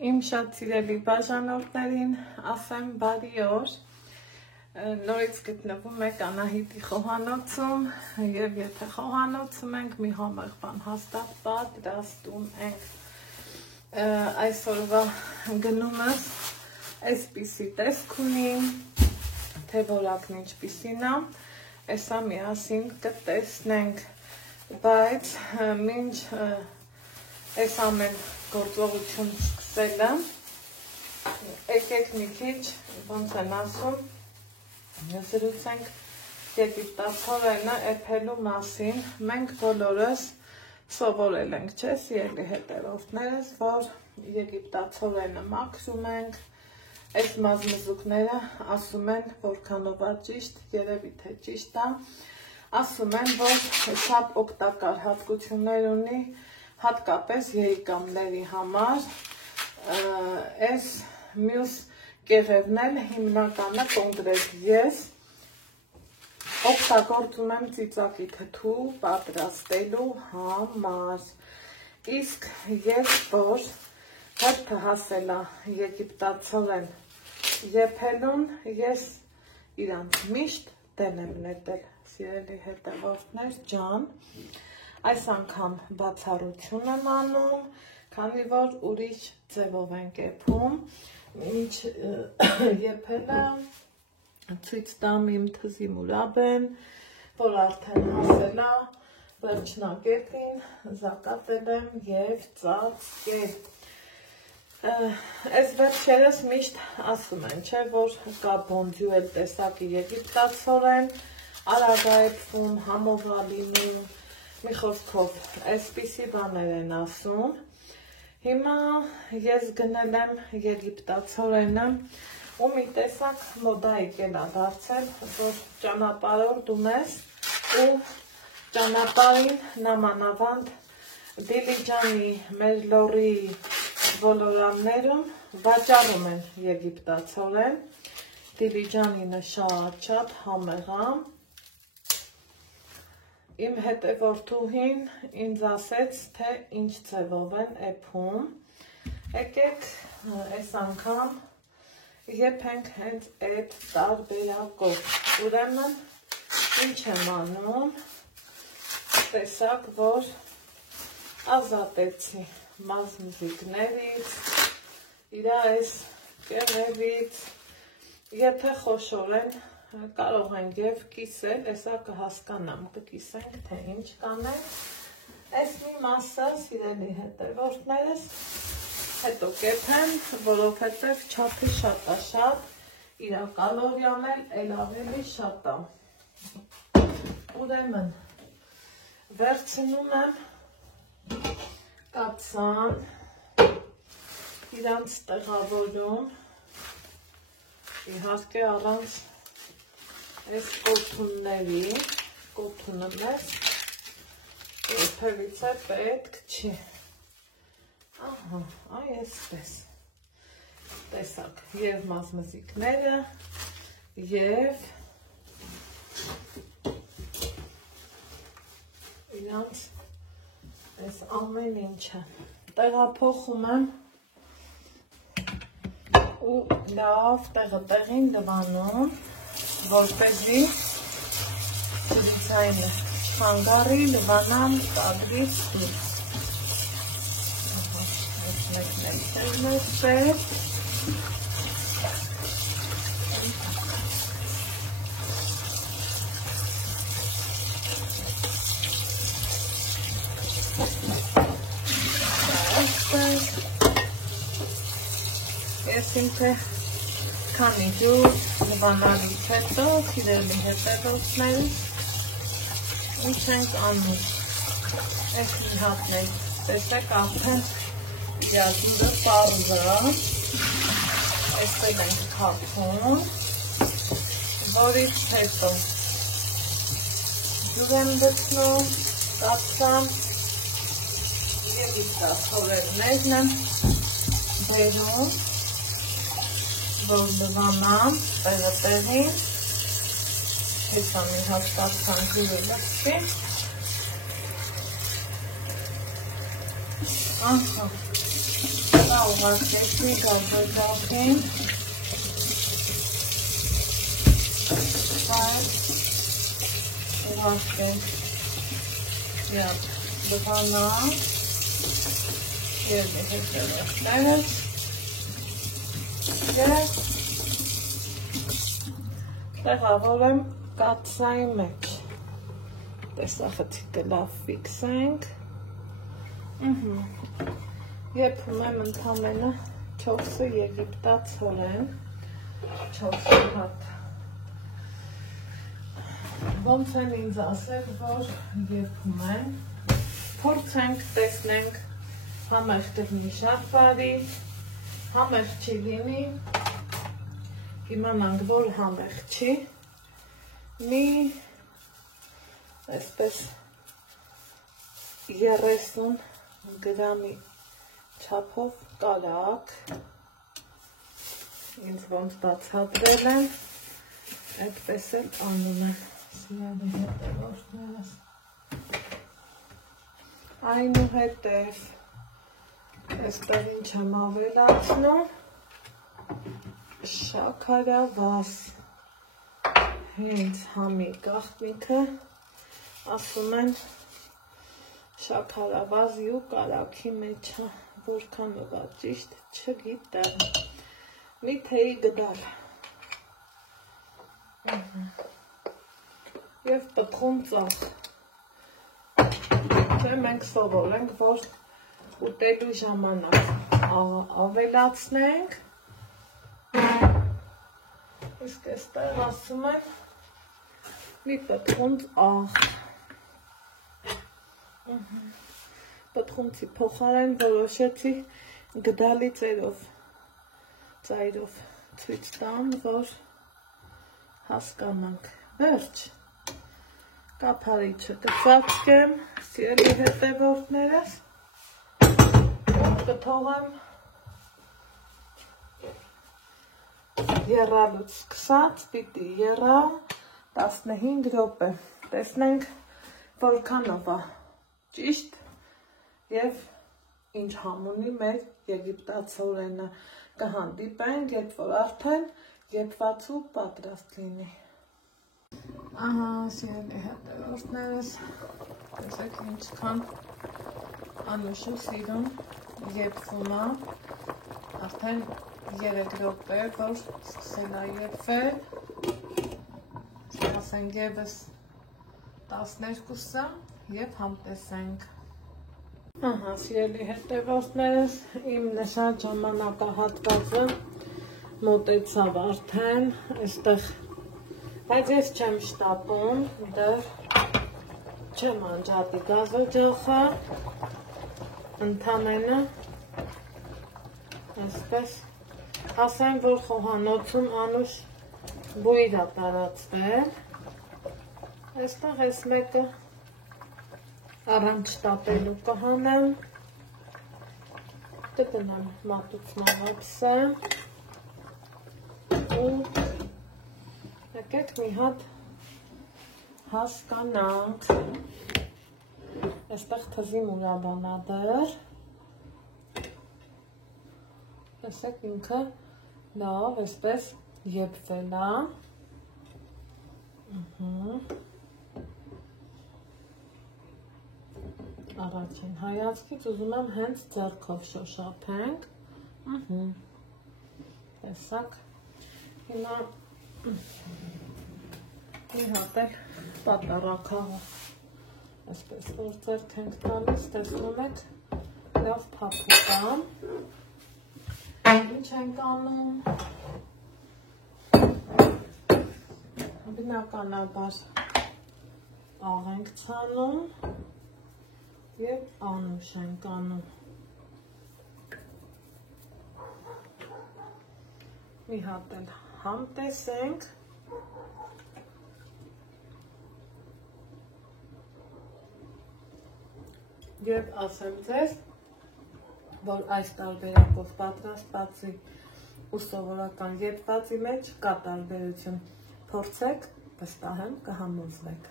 Իմ շատ սիրելի բաժանորդներին ասեմ բարի օր, նորից գտնվում եք Անահիտի խոհանոցում և եթե խոհանոցում ենք մի համեղ բան հաստատ պատրաստում ենք, այսօրվա գնումս այսպիսի տեսք ունի, թե որակն ինչպիսին է, այսա միասին կտեսնենք, բայց մինչ այս ամեն գործողություն սկսելը, եկեք մի քիչ, ոնց են ասում, զրուցենք եգիպտացորենը էփելու մասին, մենք բոլորս սովորել ենք, չէ, սիրելի հետևորդներս, որ եգիպտացորենը մաքրում ենք, այս մազմզուկները ասում են, որքանով է ճիշտ, երևի թե ճիշտ է, ասում են, որ շատ օգտակար հատկություններ ունի, հատկապես երիկամների համար, այս մյուս կեղևն էլ հիմնականը կոնկրետ ես օգտագործում եմ ծիծակի թթու պատրաստելու համար, իսկ ես որ հերթը հասել է եգիպտացորեն եփելուն, ես իրանց միշտ դեն եմ նետել, սիրելի հետևորդներ ջան, այս անգամ բացառություն եմ անում, քանի որ ուրիշ ձևով ենք եփում, ինչ եփելը ցույց տամ իմ թզի Մուրաբեն, որ արդեն հասել է վերջնակետին, զակատել եմ և ծածկել։ Այս վերջերս միշտ ասում են, չէ, որ կա բոնդյուել տեսակի եգիպտացորեն, արագ է եփվում, համով է լինում, մի խոսքով, այսպիսի բաներ են ասում, հիմա ես գնել եմ եգիպտացորենը ու մի տեսակ մոդայիկ էլ է դարձել, որ ճանապարհորդում ես ու ճանապարհին նամանավանդ Դիլիջանի մեր լորի ոլորաններում վաճառում են եգիպտացորեն, Դիլիջանինը շատ համեղ է, իմ հետևորդուհին ինձ ասեց, թե ինչ ձևով են էփում, եկեք այս անգամ եփենք հենց այդ տարբերակով, ուրեմն ինչ եմ անում, տեսակ, որ ազատեցի մազմզիկներից, իր այս կեղևից, եթե խոշորեն կարող ենք և կիսել, այսա կհասկանամ, կկիսենք, թե ինչ կանենք, այս մի մասը, սիրելի հետևորդներս, հետո կեփեմ, որովհետև չափի շատ է շատ, իր կալորիան էլ ավելի շատ է, ուրեմն, վերցնում եմ կաթսան, իրանց տեղավորում, իհարկե առանց այս կոթունների, կոթունը մեզ երբևիցե պետք չի, ահա, այ այսպես, տեսակ, և մազմզիկները, և իրանց այս ամեն ինչը տեղափոխում եմ ու լավ տեղին լվանում, որպեսզի ծրիցայինը չխանգարի, լվանամ տալիս դուրս։ Մեկն էլ պետ։ Ես ինքը քանի ջուր լվանալից հետո, սիրելի հետևորդներս, ինչ ենք անում, այս մի հատն էլ տեսեք արդեն ջուրը պարզ է, այսպես ենք թափում, որից հետո ջուր եմ գտնում, կաթսան, եգիպտացորեններն եմ բերում, որ լվանամ տեղին, հեսա մի հաստատքան ջուրը լսվի, ահա, ուղարկեցի գազոջախին, ուղարկենք բվանա և հետևորդներս և տեղավորեմ կաթսայի մեջ, տեսախցիկը լավ ֆիքսենք, եփում եմ ընդամենը 4 եգիպտացորեն, 4 հատ, ոնց են ինձ ասել, որ եփում են, փորձենք, տեսնենք, համեղ կլինի շատ բարի, համեղ չի լինի, իմանանք, որ համեղ չի, մի այսպես 30 գրամի չափով կարակ, ինձ ոնց բացատրել են, այդպես էլ անում եմ, սիրելի հետևորդներս, այնուհետև այստեղ ինչ եմ ավելացնում, շաքարավազ, հենց համի գաղտնիքը, ասում են շաքարավազի ու կարագի մեջ է, որքանով է ճիշտ չգիտեմ, մի թեյի գդալ և պտղուն ծախ, մենք սովորենք, որ ուտելու ժամանակ ավելացնենք, իսկ այստեղ ասում են մի պտղուն ծախ, պտղունցի փոխարեն որոշեցի գդալի ծայրով ցույց տամ, որ հասկանանք, վերջ, կափարիչը կծածկեմ, սիրելի հետևորդներս, կթողեմ եռալուց սկսած, պիտի եռա 15 րոպե, տեսնենք որքանով է ճիշտ և ինչ համ ունի մեր եգիպտացորենը, կհանդիպենք, երբ որ արդեն եփված ու պատրաստ լինի։ Ահա, սիրելի հետևորդներս, տեսեք ինչքան Անուշը սիրուն եփվում է, արդեն 3 րոպե, որ սկսել է եփվել, ասենք ևս 12-ը և համտեսենք։ Ահա, սիրելի հետևորդներս, իմ նշած ժամանակահատվածը մոտեցավ արդեն, այստեղ, բայց ես չեմ շտապում, դեռ չեմ անջատի գազոջախը, ընդամենը, այսպես, ասեմ, որ խոհանոցում Անուշ բույր է տարածվել, այստեղ այս մեկը առանց շտապելու կհանեմ, կտնեմ մատուցման հապսը ու եկեք մի հատ հասկանանք, այստեղ թզի մուրաբան է դեռ, տեսեք ինքը լավ այսպես եփվել է, առաջին հայացքից ուզում եմ հենց ձեռքով շոշափենք, տեսակ, հիմա մի հատ էլ պատառաքաղը, այսպես որ ձեռք ենք տալիս, տեսնում եք, լավ փափուկ է, ինչ ենք անում, բնականաբար աղ ենք ցանում, և Անուշ ենք անում, մի հատ էլ համտեսենք, և ասեմ ձեզ, որ այս տարբերակով պատրաստվածի ու սովորական եփվածի մեջ կա տարբերություն, փորձեք, վստահ եմ կհամոզվեք։